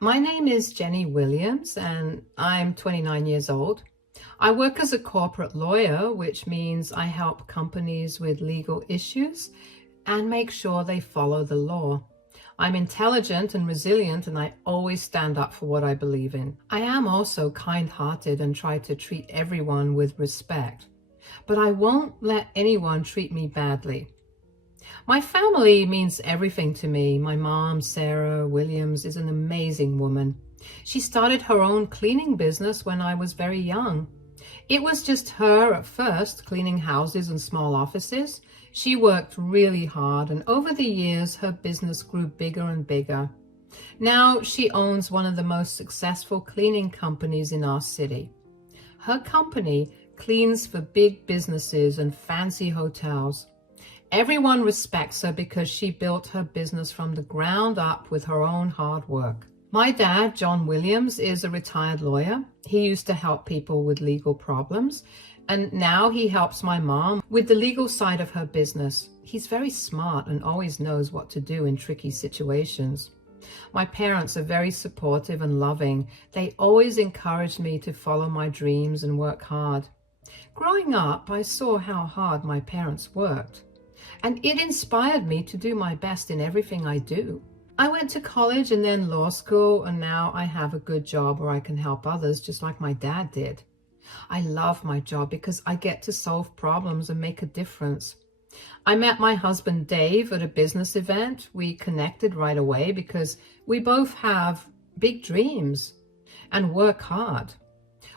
My name is Jenny Williams and I'm 29 years old. I work as a corporate lawyer, which means I help companies with legal issues and make sure they follow the law. I'm intelligent and resilient and I always stand up for what I believe in. I am also kind-hearted and try to treat everyone with respect, but I won't let anyone treat me badly. My family means everything to me. My mom, Sarah Williams, is an amazing woman. She started her own cleaning business when I was very young. It was just her at first, cleaning houses and small offices. She worked really hard, and over the years, her business grew bigger and bigger. Now she owns one of the most successful cleaning companies in our city. Her company cleans for big businesses and fancy hotels. Everyone respects her because she built her business from the ground up with her own hard work. My dad, John Williams, is a retired lawyer. He used to help people with legal problems, and now he helps my mom with the legal side of her business. He's very smart and always knows what to do in tricky situations. My parents are very supportive and loving. They always encouraged me to follow my dreams and work hard. Growing up, I saw how hard my parents worked, and it inspired me to do my best in everything I do. I went to college and then law school, and now I have a good job where I can help others just like my dad did. I love my job because I get to solve problems and make a difference. I met my husband Dave at a business event. We connected right away because we both have big dreams and work hard.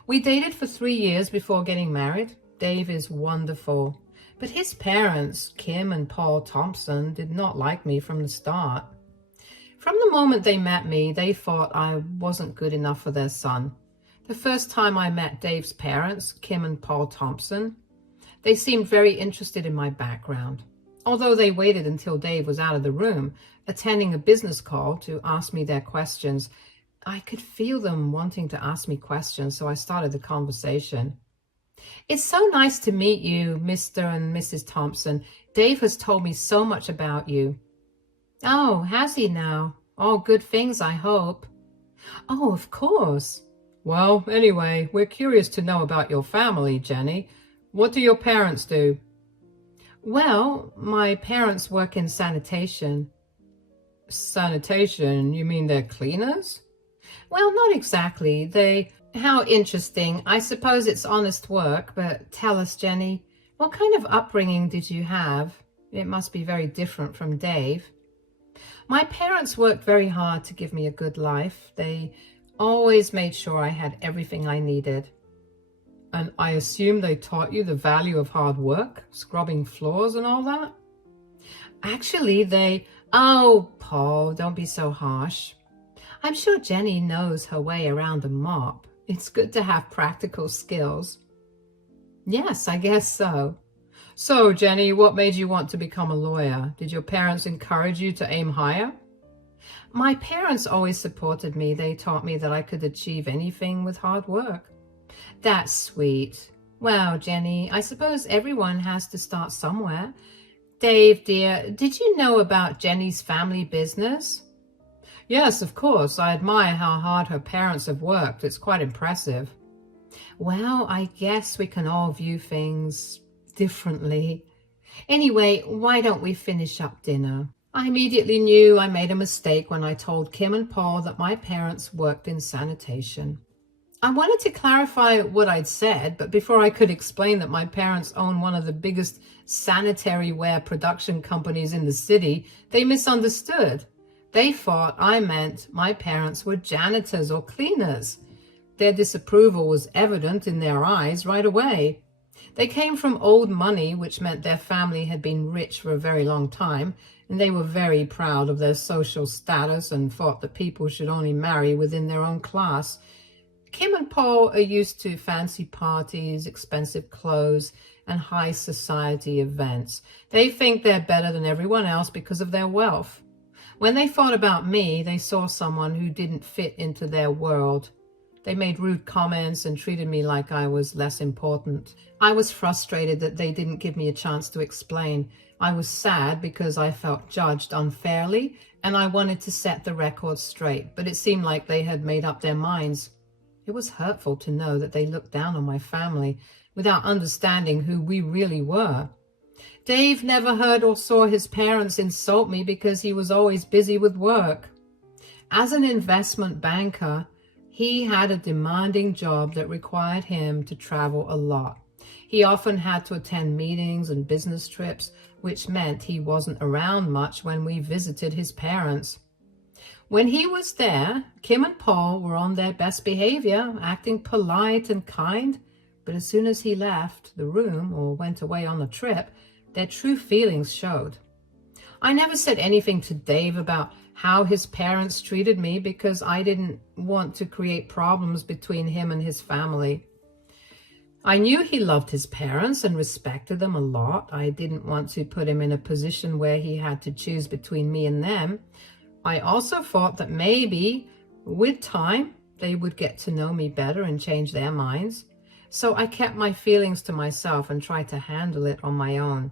We dated for 3 years before getting married. Dave is wonderful, but his parents, Kim and Paul Thompson, did not like me from the start. From the moment they met me, they thought I wasn't good enough for their son. The first time I met Dave's parents, Kim and Paul Thompson, they seemed very interested in my background. Although they waited until Dave was out of the room, attending a business call to ask me their questions, I could feel them wanting to ask me questions, so I started the conversation. It's so nice to meet you, Mr. and Mrs. Thompson. Dave has told me so much about you. Oh, has he now? All good things, I hope. Oh, of course. Well, anyway, we're curious to know about your family, Jenny. What do your parents do? Well, my parents work in sanitation. Sanitation? You mean they're cleaners? Well, not exactly. How interesting. I suppose it's honest work, but tell us, Jenny, what kind of upbringing did you have? It must be very different from Dave. My parents worked very hard to give me a good life. They always made sure I had everything I needed. And I assume they taught you the value of hard work, scrubbing floors and all that? Actually, Oh, Paul, don't be so harsh. I'm sure Jenny knows her way around a mop. It's good to have practical skills. Yes, I guess so. So, Jenny, what made you want to become a lawyer? Did your parents encourage you to aim higher? My parents always supported me. They taught me that I could achieve anything with hard work. That's sweet. Well, Jenny, I suppose everyone has to start somewhere. Dave, dear, did you know about Jenny's family business? Yes, of course. I admire how hard her parents have worked. It's quite impressive. Well, I guess we can all view things differently. Anyway, why don't we finish up dinner? I immediately knew I made a mistake when I told Kim and Paul that my parents worked in sanitation. I wanted to clarify what I'd said, but before I could explain that my parents own one of the biggest sanitary ware production companies in the city, they misunderstood. They thought I meant my parents were janitors or cleaners. Their disapproval was evident in their eyes right away. They came from old money, which meant their family had been rich for a very long time, and they were very proud of their social status and thought that people should only marry within their own class. Kim and Paul are used to fancy parties, expensive clothes, and high society events. They think they're better than everyone else because of their wealth. When they thought about me, they saw someone who didn't fit into their world. They made rude comments and treated me like I was less important. I was frustrated that they didn't give me a chance to explain. I was sad because I felt judged unfairly, and I wanted to set the record straight, but it seemed like they had made up their minds. It was hurtful to know that they looked down on my family without understanding who we really were. Dave never heard or saw his parents insult me because he was always busy with work. As an investment banker, he had a demanding job that required him to travel a lot. He often had to attend meetings and business trips, which meant he wasn't around much when we visited his parents. When he was there, Kim and Paul were on their best behavior, acting polite and kind, but as soon as he left the room or went away on a trip, their true feelings showed. I never said anything to Dave about how his parents treated me because I didn't want to create problems between him and his family. I knew he loved his parents and respected them a lot. I didn't want to put him in a position where he had to choose between me and them. I also thought that maybe, with time, they would get to know me better and change their minds. So I kept my feelings to myself and tried to handle it on my own.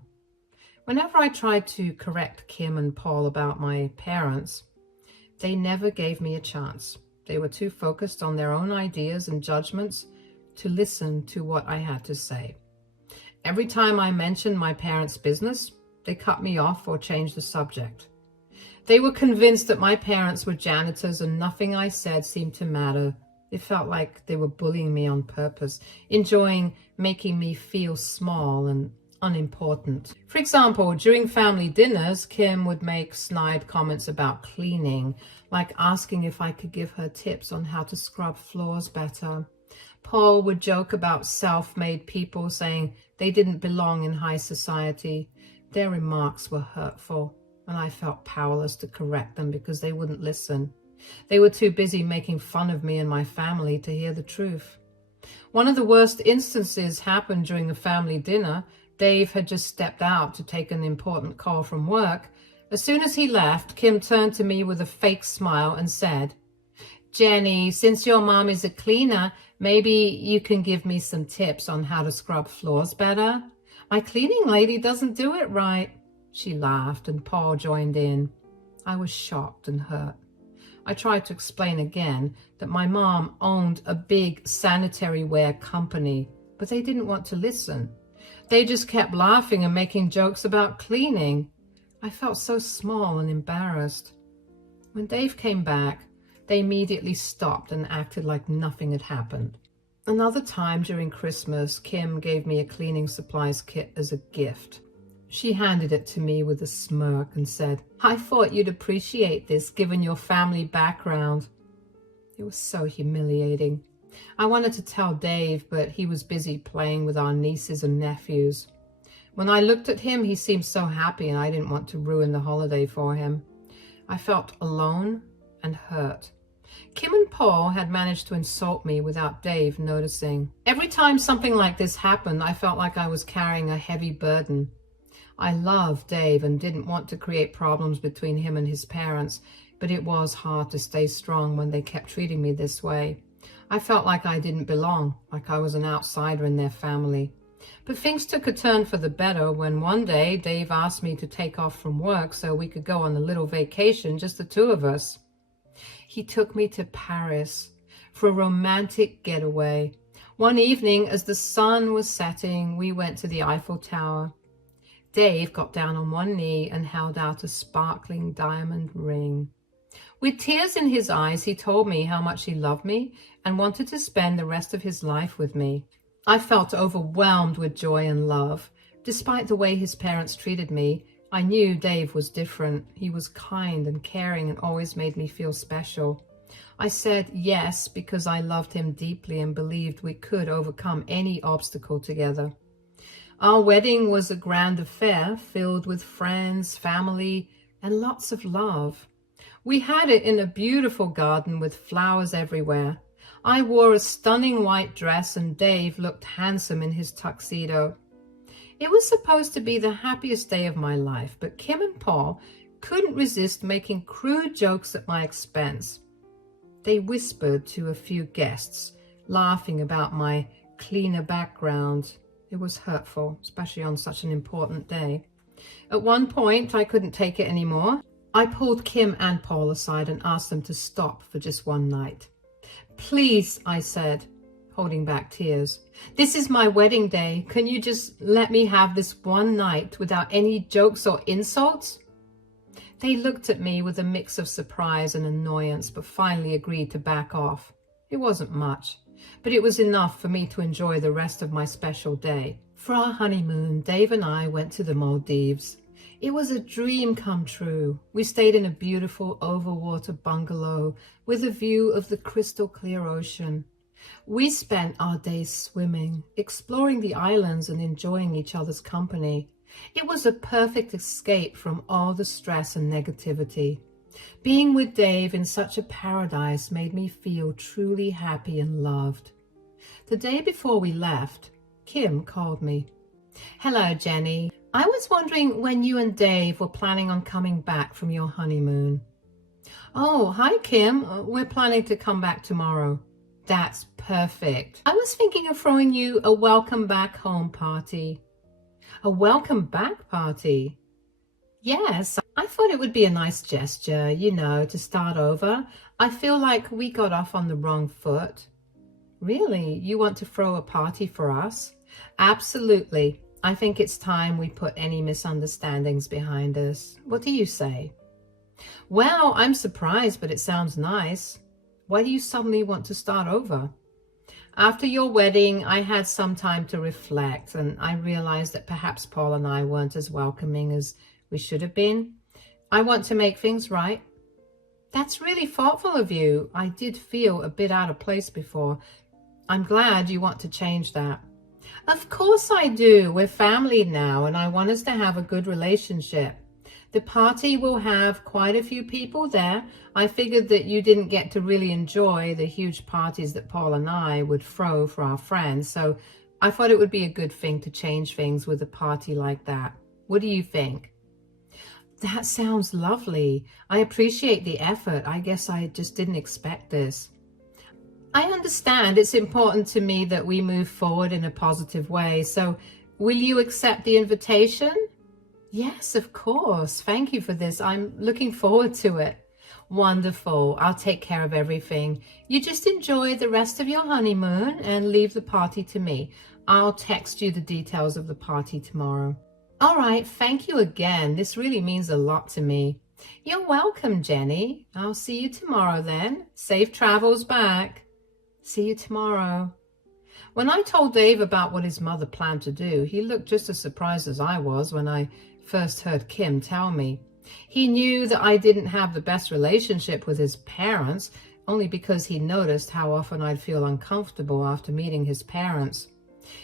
Whenever I tried to correct Kim and Paul about my parents, they never gave me a chance. They were too focused on their own ideas and judgments to listen to what I had to say. Every time I mentioned my parents' business, they cut me off or changed the subject. They were convinced that my parents were janitors and nothing I said seemed to matter. It felt like they were bullying me on purpose, enjoying making me feel small and unimportant. For example, during family dinners, Kim would make snide comments about cleaning, like asking if I could give her tips on how to scrub floors better. Paul would joke about self-made people, saying they didn't belong in high society. Their remarks were hurtful, and I felt powerless to correct them because they wouldn't listen. They were too busy making fun of me and my family to hear the truth. One of the worst instances happened during a family dinner. Dave had just stepped out to take an important call from work. As soon as he left, Kim turned to me with a fake smile and said, "Jenny, since your mom is a cleaner, maybe you can give me some tips on how to scrub floors better. My cleaning lady doesn't do it right." She laughed and Paul joined in. I was shocked and hurt. I tried to explain again that my mom owned a big sanitary ware company, but they didn't want to listen. They just kept laughing and making jokes about cleaning. I felt so small and embarrassed. When Dave came back, they immediately stopped and acted like nothing had happened. Another time during Christmas, Kim gave me a cleaning supplies kit as a gift. She handed it to me with a smirk and said, "I thought you'd appreciate this given your family background." It was so humiliating. I wanted to tell Dave, but he was busy playing with our nieces and nephews. When I looked at him, he seemed so happy and I didn't want to ruin the holiday for him. I felt alone and hurt. Kim and Paul had managed to insult me without Dave noticing. Every time something like this happened, I felt like I was carrying a heavy burden. I loved Dave and didn't want to create problems between him and his parents, but it was hard to stay strong when they kept treating me this way. I felt like I didn't belong, like I was an outsider in their family. But things took a turn for the better when one day Dave asked me to take off from work so we could go on a little vacation, just the two of us. He took me to Paris for a romantic getaway. One evening, as the sun was setting, we went to the Eiffel Tower. Dave got down on one knee and held out a sparkling diamond ring. With tears in his eyes, he told me how much he loved me and wanted to spend the rest of his life with me. I felt overwhelmed with joy and love. Despite the way his parents treated me, I knew Dave was different. He was kind and caring and always made me feel special. I said yes because I loved him deeply and believed we could overcome any obstacle together. Our wedding was a grand affair filled with friends, family, and lots of love. We had it in a beautiful garden with flowers everywhere. I wore a stunning white dress and Dave looked handsome in his tuxedo. It was supposed to be the happiest day of my life, but Kim and Paul couldn't resist making crude jokes at my expense. They whispered to a few guests, laughing about my cleaner background. It was hurtful, especially on such an important day. At one point, I couldn't take it anymore. I pulled Kim and Paul aside and asked them to stop for just one night. Please, I said, holding back tears. This is my wedding day. Can you just let me have this one night without any jokes or insults? They looked at me with a mix of surprise and annoyance, but finally agreed to back off. It wasn't much, but it was enough for me to enjoy the rest of my special day. For our honeymoon, Dave and I went to the Maldives. It was a dream come true. We stayed in a beautiful overwater bungalow with a view of the crystal clear ocean. We spent our days swimming, exploring the islands and enjoying each other's company. It was a perfect escape from all the stress and negativity. Being with Dave in such a paradise made me feel truly happy and loved. The day before we left, Kim called me. Hello, Jenny. I was wondering when you and Dave were planning on coming back from your honeymoon. Oh, hi, Kim. We're planning to come back tomorrow. That's perfect. I was thinking of throwing you a welcome back home party. A welcome back party? Yes, I thought it would be a nice gesture, to start over. I feel like we got off on the wrong foot. Really? You want to throw a party for us? Absolutely. I think it's time we put any misunderstandings behind us. What do you say? Well, I'm surprised, but it sounds nice. Why do you suddenly want to start over? After your wedding, I had some time to reflect, and I realized that perhaps Paul and I weren't as welcoming as we should have been. I want to make things right. That's really thoughtful of you. I did feel a bit out of place before. I'm glad you want to change that. Of course I do. We're family now, and I want us to have a good relationship. The party will have quite a few people there. I figured that you didn't get to really enjoy the huge parties that Paul and I would throw for our friends, so I thought it would be a good thing to change things with a party like that. What do you think? That sounds lovely. I appreciate the effort. I guess I just didn't expect this. I understand it's important to me that we move forward in a positive way, so will you accept the invitation? Yes, of course. Thank you for this. I'm looking forward to it. Wonderful. I'll take care of everything. You just enjoy the rest of your honeymoon and leave the party to me. I'll text you the details of the party tomorrow. All right. Thank you again. This really means a lot to me. You're welcome, Jenny. I'll see you tomorrow then. Safe travels back. See you tomorrow. When I told Dave about what his mother planned to do, he looked just as surprised as I was when I first heard Kim tell me. He knew that I didn't have the best relationship with his parents, only because he noticed how often I'd feel uncomfortable after meeting his parents.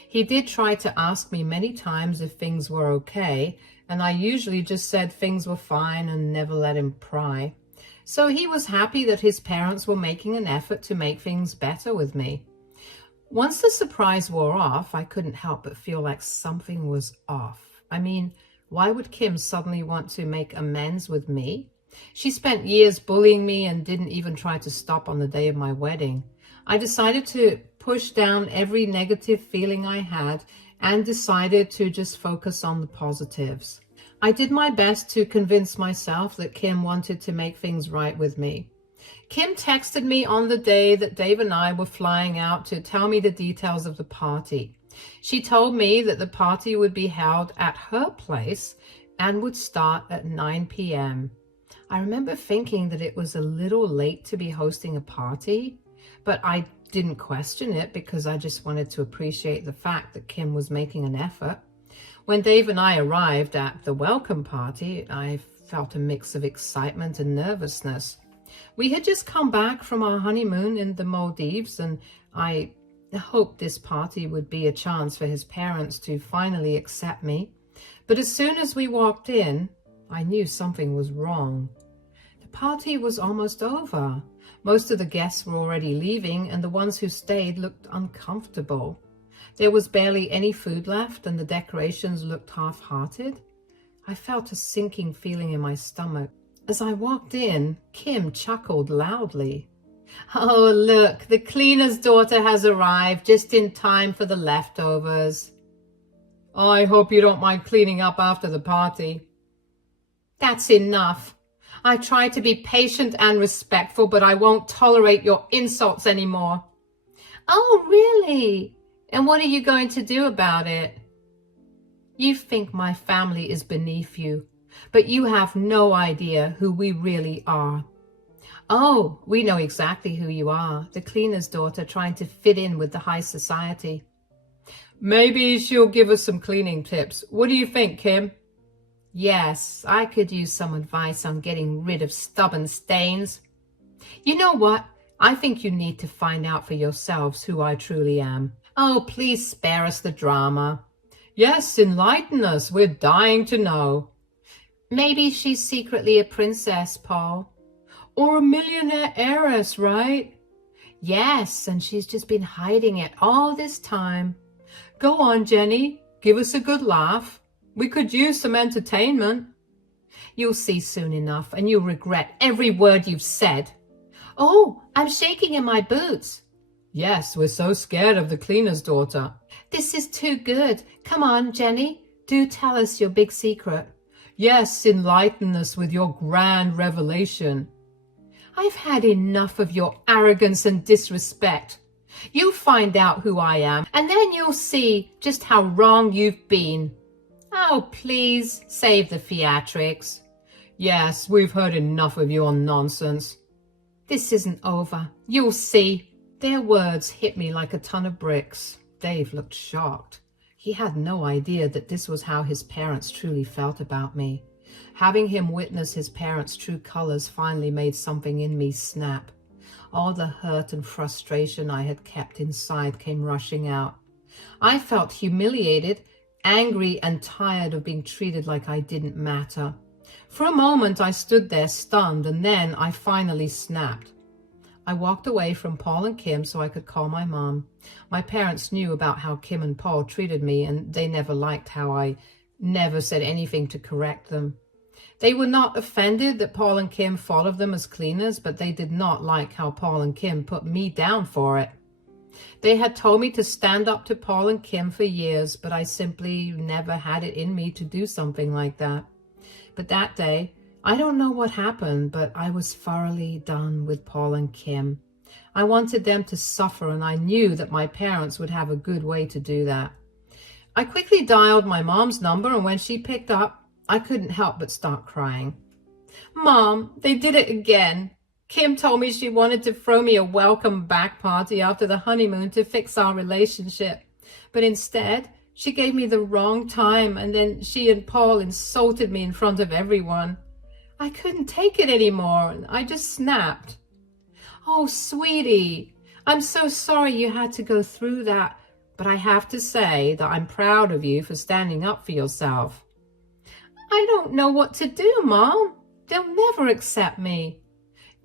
He did try to ask me many times if things were okay, and I usually just said things were fine and never let him pry. So he was happy that his parents were making an effort to make things better with me. Once the surprise wore off, I couldn't help but feel like something was off. I mean, why would Kim suddenly want to make amends with me? She spent years bullying me and didn't even try to stop on the day of my wedding. I decided to push down every negative feeling I had and decided to just focus on the positives. I did my best to convince myself that Kim wanted to make things right with me. Kim texted me on the day that Dave and I were flying out to tell me the details of the party. She told me that the party would be held at her place and would start at 9 p.m. I remember thinking that it was a little late to be hosting a party, but I didn't question it because I just wanted to appreciate the fact that Kim was making an effort. When Dave and I arrived at the welcome party, I felt a mix of excitement and nervousness. We had just come back from our honeymoon in the Maldives, and I hoped this party would be a chance for his parents to finally accept me. But as soon as we walked in, I knew something was wrong. The party was almost over. Most of the guests were already leaving, and the ones who stayed looked uncomfortable. There was barely any food left, and the decorations looked half-hearted. I felt a sinking feeling in my stomach. As I walked in, Kim chuckled loudly. Oh, look, the cleaner's daughter has arrived just in time for the leftovers. I hope you don't mind cleaning up after the party. That's enough. I try to be patient and respectful, but I won't tolerate your insults anymore. Oh, really? And what are you going to do about it? You think my family is beneath you, but you have no idea who we really are. Oh, we know exactly who you are, the cleaner's daughter trying to fit in with the high society. Maybe she'll give us some cleaning tips. What do you think, Kim? Yes, I could use some advice on getting rid of stubborn stains. You know what? I think you need to find out for yourselves who I truly am. Oh, please spare us the drama. Yes, enlighten us. We're dying to know. Maybe she's secretly a princess, Paul. Or a millionaire heiress, right? Yes, and she's just been hiding it all this time. Go on, Jenny. Give us a good laugh. We could use some entertainment. You'll see soon enough, and you'll regret every word you've said. Oh, I'm shaking in my boots. Yes, we're so scared of the cleaner's daughter. This is too good. Come on, Jenny. Do tell us your big secret. Yes, enlighten us with your grand revelation. I've had enough of your arrogance and disrespect. You find out who I am, and then you'll see just how wrong you've been. Oh, please, save the theatrics. Yes, we've heard enough of your nonsense. This isn't over. You'll see. Their words hit me like a ton of bricks. Dave looked shocked. He had no idea that this was how his parents truly felt about me. Having him witness his parents' true colors finally made something in me snap. All the hurt and frustration I had kept inside came rushing out. I felt humiliated, angry, and tired of being treated like I didn't matter. For a moment, I stood there stunned, and then I finally snapped. I walked away from Paul and Kim so I could call my mom. My parents knew about how Kim and Paul treated me, and they never liked how I never said anything to correct them. They were not offended that Paul and Kim thought of them as cleaners, but they did not like how Paul and Kim put me down for it. They had told me to stand up to Paul and Kim for years, but I simply never had it in me to do something like that. But that day, I don't know what happened, but I was thoroughly done with Paul and Kim. I wanted them to suffer, and I knew that my parents would have a good way to do that. I quickly dialed my mom's number, and when she picked up, I couldn't help but start crying. Mom, they did it again. Kim told me she wanted to throw me a welcome back party after the honeymoon to fix our relationship. But instead, she gave me the wrong time, and then she and Paul insulted me in front of everyone. I couldn't take it anymore, and I just snapped. Oh, sweetie, I'm so sorry you had to go through that, but I have to say that I'm proud of you for standing up for yourself. I don't know what to do, Mom. They'll never accept me.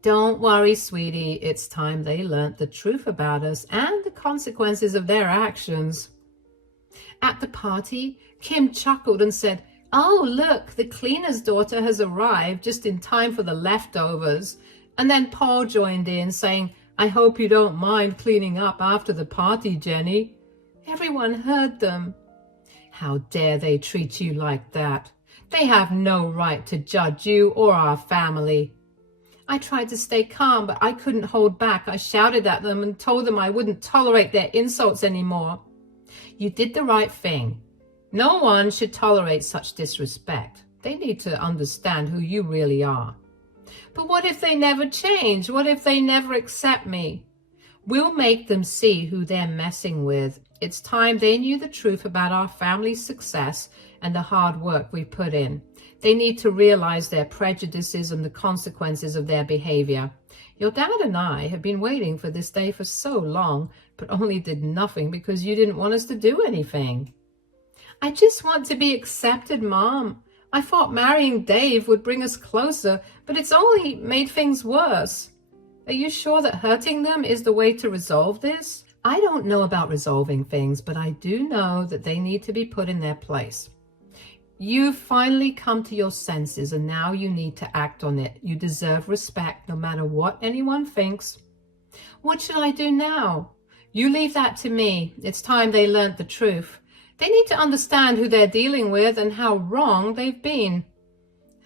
Don't worry, sweetie. It's time they learnt the truth about us and the consequences of their actions. At the party, Kim chuckled and said, Oh, look, the cleaner's daughter has arrived just in time for the leftovers. And then Paul joined in, saying, I hope you don't mind cleaning up after the party, Jenny. Everyone heard them. How dare they treat you like that? They have no right to judge you or our family. I tried to stay calm, but I couldn't hold back. I shouted at them and told them I wouldn't tolerate their insults anymore. You did the right thing. No one should tolerate such disrespect. They need to understand who you really are. But what if they never change? What if they never accept me? We'll make them see who they're messing with. It's time they knew the truth about our family's success and the hard work we put in. They need to realize their prejudices and the consequences of their behavior. Your dad and I have been waiting for this day for so long, but only did nothing because you didn't want us to do anything. I just want to be accepted, Mom. I thought marrying Dave would bring us closer, but it's only made things worse. Are you sure that hurting them is the way to resolve this? I don't know about resolving things, but I do know that they need to be put in their place. You've finally come to your senses, and now you need to act on it. You deserve respect no matter what anyone thinks. What should I do now? You leave that to me. It's time they learnt the truth. They need to understand who they're dealing with and how wrong they've been.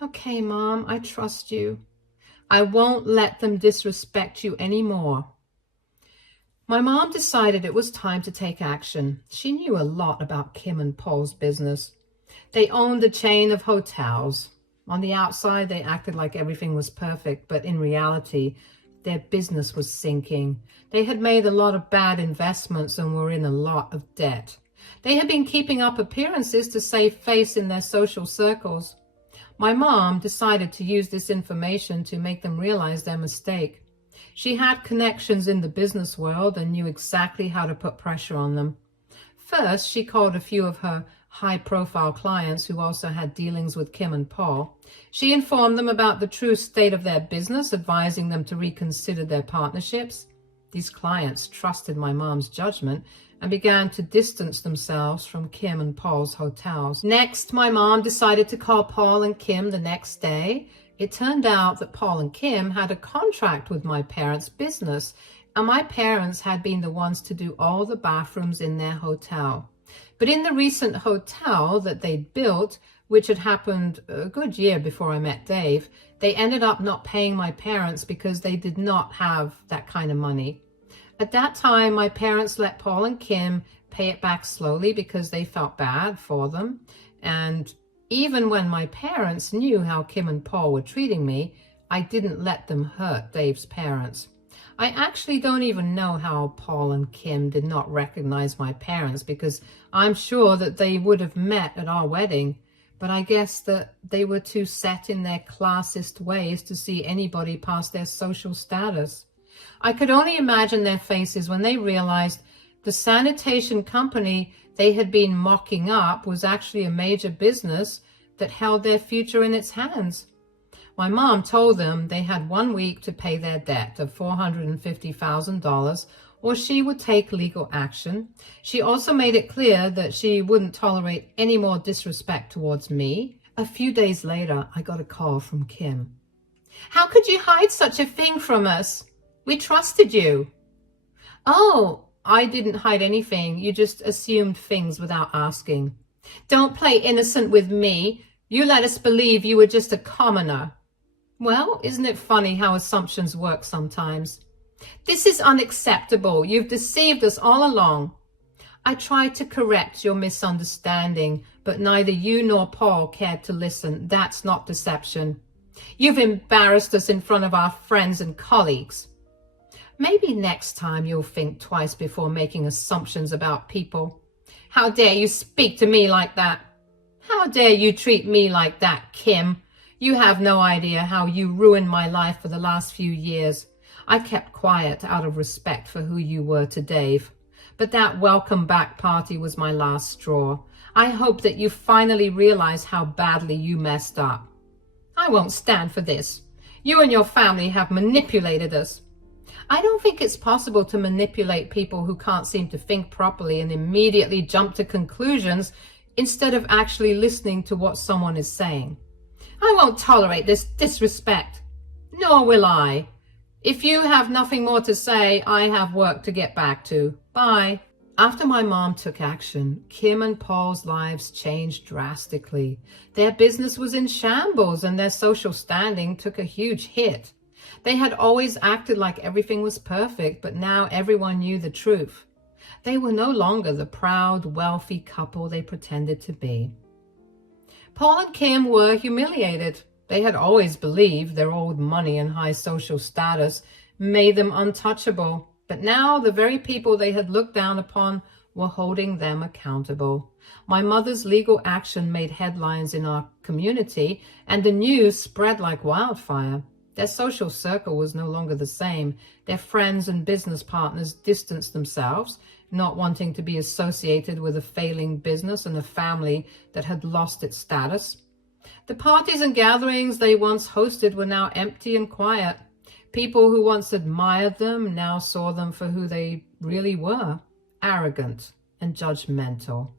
Okay, Mom, I trust you. I won't let them disrespect you anymore. My mom decided it was time to take action. She knew a lot about Kim and Paul's business. They owned a chain of hotels. On the outside, they acted like everything was perfect, but in reality, their business was sinking. They had made a lot of bad investments and were in a lot of debt. They had been keeping up appearances to save face in their social circles. My mom decided to use this information to make them realize their mistake. She had connections in the business world and knew exactly how to put pressure on them. First, she called a few of her high-profile clients who also had dealings with Kim and Paul. She informed them about the true state of their business, advising them to reconsider their partnerships. These clients trusted my mom's judgment and began to distance themselves from Kim and Paul's hotels. Next, my mom decided to call Paul and Kim the next day. It turned out that Paul and Kim had a contract with my parents' business, and my parents had been the ones to do all the bathrooms in their hotel. But in the recent hotel that they'd built, which had happened a good year before I met Dave, they ended up not paying my parents because they did not have that kind of money. At that time, my parents let Paul and Kim pay it back slowly because they felt bad for them. And even when my parents knew how Kim and Paul were treating me, I didn't let them hurt Dave's parents. I actually don't even know how Paul and Kim did not recognize my parents, because I'm sure that they would have met at our wedding, but I guess that they were too set in their classist ways to see anybody past their social status. I could only imagine their faces when they realized the sanitation company they had been mocking up was actually a major business that held their future in its hands. My mom told them they had 1 week to pay their debt of $450,000 or she would take legal action. She also made it clear that she wouldn't tolerate any more disrespect towards me. A few days later, I got a call from Kim. "How could you hide such a thing from us? We trusted you." "Oh, I didn't hide anything. You just assumed things without asking." "Don't play innocent with me. You let us believe you were just a commoner." "Well, isn't it funny how assumptions work sometimes?" "This is unacceptable. You've deceived us all along." "I tried to correct your misunderstanding, but neither you nor Paul cared to listen. That's not deception." "You've embarrassed us in front of our friends and colleagues." "Maybe next time you'll think twice before making assumptions about people." "How dare you speak to me like that?" "How dare you treat me like that, Kim? You have no idea how you ruined my life for the last few years. I kept quiet out of respect for who you were to Dave. But that welcome back party was my last straw. I hope that you finally realize how badly you messed up." "I won't stand for this. You and your family have manipulated us." "I don't think it's possible to manipulate people who can't seem to think properly and immediately jump to conclusions instead of actually listening to what someone is saying." "I won't tolerate this disrespect." "Nor will I. If you have nothing more to say, I have work to get back to. Bye." After my mom took action, Kim and Paul's lives changed drastically. Their business was in shambles and their social standing took a huge hit. They had always acted like everything was perfect, but now everyone knew the truth. They were no longer the proud, wealthy couple they pretended to be. Paul and Kim were humiliated. They had always believed their old money and high social status made them untouchable, but now the very people they had looked down upon were holding them accountable. My mother's legal action made headlines in our community, and the news spread like wildfire. Their social circle was no longer the same. Their friends and business partners distanced themselves, not wanting to be associated with a failing business and a family that had lost its status. The parties and gatherings they once hosted were now empty and quiet. People who once admired them now saw them for who they really were, arrogant and judgmental.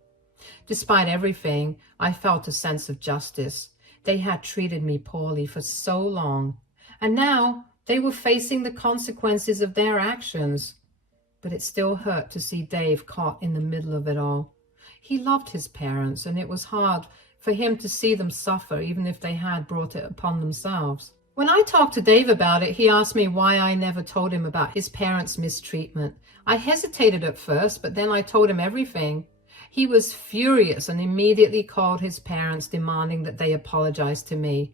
Despite everything, I felt a sense of justice. They had treated me poorly for so long, and now they were facing the consequences of their actions. But it still hurt to see Dave caught in the middle of it all. He loved his parents, and it was hard for him to see them suffer, even if they had brought it upon themselves. When I talked to Dave about it, he asked me why I never told him about his parents' mistreatment. I hesitated at first, but then I told him everything. He was furious and immediately called his parents, demanding that they apologize to me.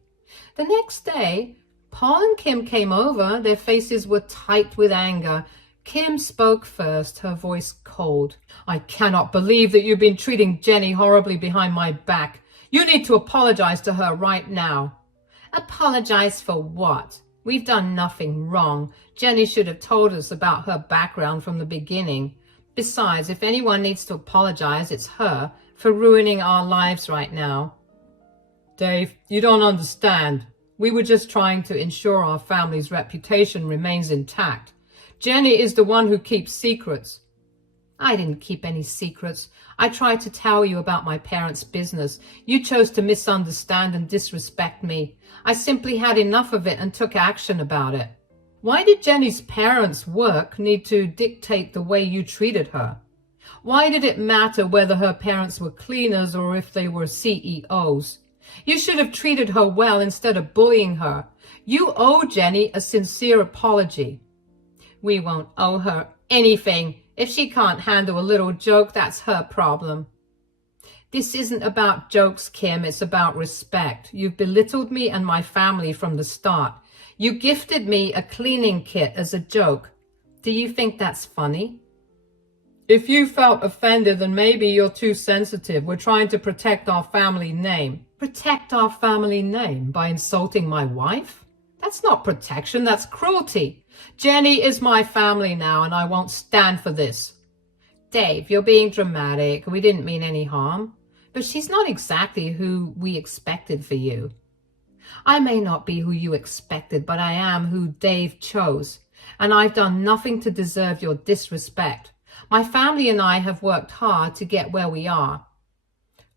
The next day, Paul and Kim came over. Their faces were tight with anger. Kim spoke first, her voice cold. "I cannot believe that you've been treating Jenny horribly behind my back. You need to apologize to her right now." "Apologize for what? We've done nothing wrong. Jenny should have told us about her background from the beginning. Besides, if anyone needs to apologize, it's her for ruining our lives right now." "Dave, you don't understand. We were just trying to ensure our family's reputation remains intact. Jenny is the one who keeps secrets." "I didn't keep any secrets. I tried to tell you about my parents' business. You chose to misunderstand and disrespect me. I simply had enough of it and took action about it." "Why did Jenny's parents' work need to dictate the way you treated her? Why did it matter whether her parents were cleaners or if they were CEOs? You should have treated her well instead of bullying her. You owe Jenny a sincere apology." "We won't owe her anything. If she can't handle a little joke, that's her problem." "This isn't about jokes, Kim. It's about respect. You've belittled me and my family from the start. You gifted me a cleaning kit as a joke. Do you think that's funny?" "If you felt offended, then maybe you're too sensitive. We're trying to protect our family name." "Protect our family name by insulting my wife? That's not protection, that's cruelty. Jenny is my family now, and I won't stand for this." "Dave, you're being dramatic. We didn't mean any harm. But she's not exactly who we expected for you." "I may not be who you expected, but I am who Dave chose. And I've done nothing to deserve your disrespect. My family and I have worked hard to get where we are."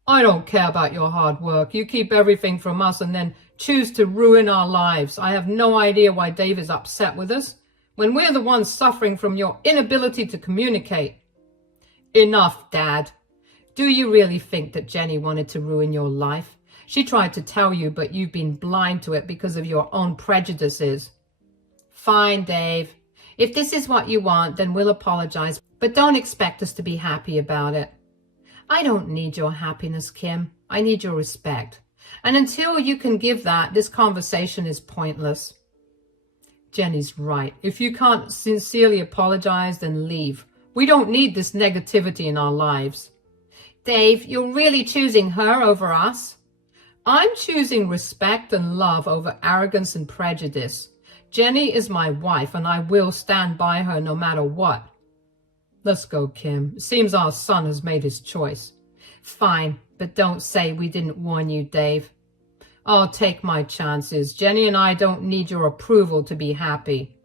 "I don't care about your hard work. You keep everything from us and then choose to ruin our lives. I have no idea why Dave is upset with us when we're the ones suffering from your inability to communicate." "Enough, Dad. Do you really think that Jenny wanted to ruin your life? She tried to tell you, but you've been blind to it because of your own prejudices." "Fine, Dave. If this is what you want, then we'll apologize, but don't expect us to be happy about it." "I don't need your happiness, Kim. I need your respect. And until you can give that, this conversation is pointless." "Jenny's right. If you can't sincerely apologize, then leave. We don't need this negativity in our lives." "Dave, you're really choosing her over us?" "I'm choosing respect and love over arrogance and prejudice. Jenny is my wife, and I will stand by her no matter what." "Let's go, Kim. It seems our son has made his choice." "Fine, but don't say we didn't warn you, Dave." "I'll take my chances. Jenny and I don't need your approval to be happy."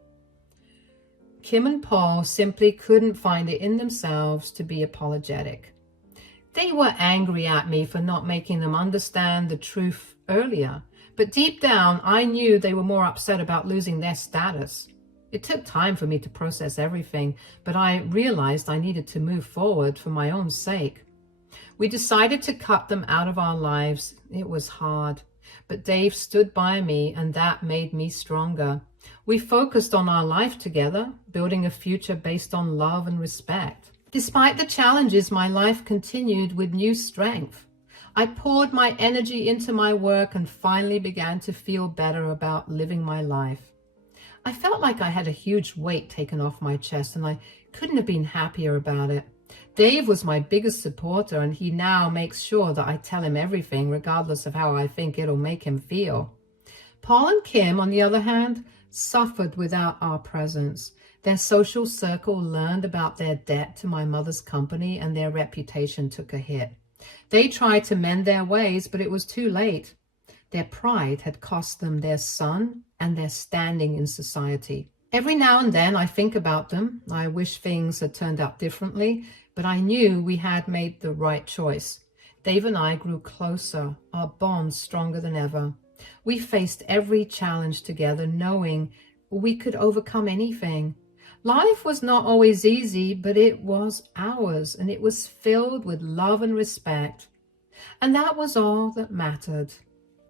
Kim and Paul simply couldn't find it in themselves to be apologetic. They were angry at me for not making them understand the truth earlier, but deep down I knew they were more upset about losing their status. It took time for me to process everything, but I realized I needed to move forward for my own sake. We decided to cut them out of our lives. It was hard, but Dave stood by me, and that made me stronger. We focused on our life together, building a future based on love and respect. Despite the challenges, my life continued with new strength. I poured my energy into my work and finally began to feel better about living my life. I felt like I had a huge weight taken off my chest, and I couldn't have been happier about it. Dave was my biggest supporter, and he now makes sure that I tell him everything, regardless of how I think it'll make him feel. Paul and Kim, on the other hand, suffered without our presence. Their social circle learned about their debt to my mother's company, and their reputation took a hit. They tried to mend their ways, but it was too late. Their pride had cost them their son and their standing in society. Every now and then I think about them. I wish things had turned out differently, but I knew we had made the right choice. Dave and I grew closer, our bond stronger than ever. We faced every challenge together, knowing we could overcome anything. Life was not always easy, but it was ours, and it was filled with love and respect. And that was all that mattered.